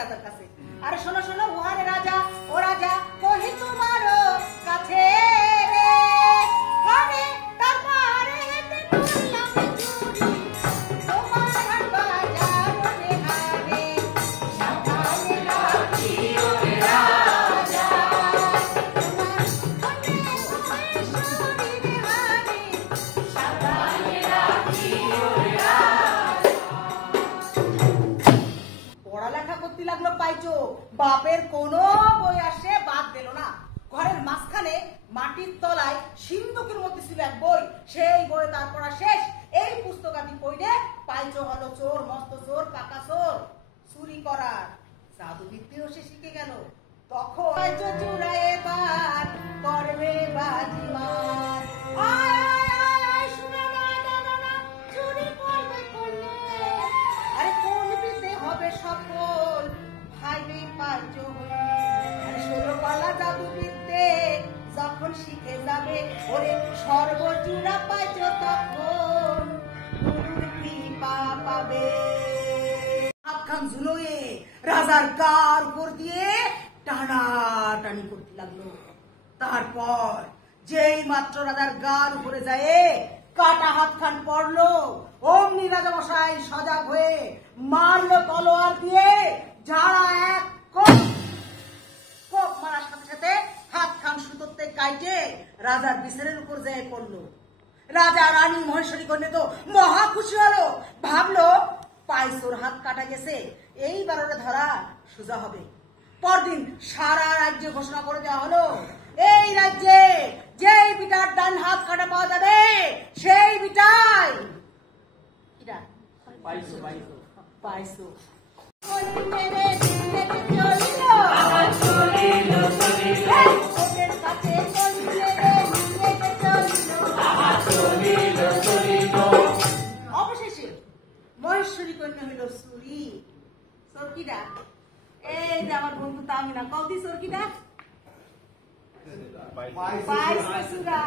রাজার কাছে। আরে শোনো শোনো, উহারে রাজা ও রাজা কহি তোমার কাছে রে, আরে তারপরে হেতে করলাম চুরি তোমার বাজার রে, হারে সাবধানে রাখিও রে রাজা, তোমার মনে শরীরে হারে সাবধানে রাখিও রে রাজা। পড়ালেখা করতে লাগলো পাইচো, বাপের কোনো বই আসে বাদ দিল না। ঘরের মাঝখানে মাটির তলায় সিন্ধুকের মধ্যে ছিল এক বই, সেই বই তার পড়া শেষ। এই পুস্তকাদি পড়ে পাইচো হলো চোর, মস্ত চোর, পাকা চোর, চুরি করার জাদুবিদ্যেও সে শিখে গেল। তখন পাইচো চুরা এবার করবে বাজিমাত, আয় আয় আয় শুনে না জানো না চুরি করবে করলে, আরে কোন বিদ্যে হবে সফল ভাইবে পাইচো হলে। আরে 16 পালা জাদুবিদ্যে যখন শিখে যাবে, ওরে সর্বজুড়া পাইচো তখন গুরুর কৃপা পাবে। হাতখান ঝুলোয়ে রাজার গার উপর দিয়ে টানাটানি করতে লাগলো। তারপর যেই মাত্র রাজার গার উপরে যায় কাটা হাতখান পড়লো, অমনি রাজা মশাই সজাগ হয়ে মারলো তলোয়ার দিয়ে, যারা এক কোপ মারার সাথে সাথে হাতখান সুতোতে কাইটে রাজার বিছানার উপর যেয়ে পড়লো। রাজা রানী মহেশ্বরী কন্যা তো মহা খুশি হলো, ভাবলো পাইচোর হাত কাটা গেছে, এইবার ওরা ধরা সোজা হবে। পরদিন সারা রাজ্যে ঘোষণা করে দেওয়া হলো, এই রাজ্যে যেই বিটার ডান হাত কাটা পাওয়া যাবে সেই বিটাই পাইচো পাইচো পাইচো। অবশেষে মহেশ্বরী কন্যা হইল চুরি। চোরকিটা এই যে আমার বন্ধু তামিনা, কদি চোরকিটা পাইচো চুরা।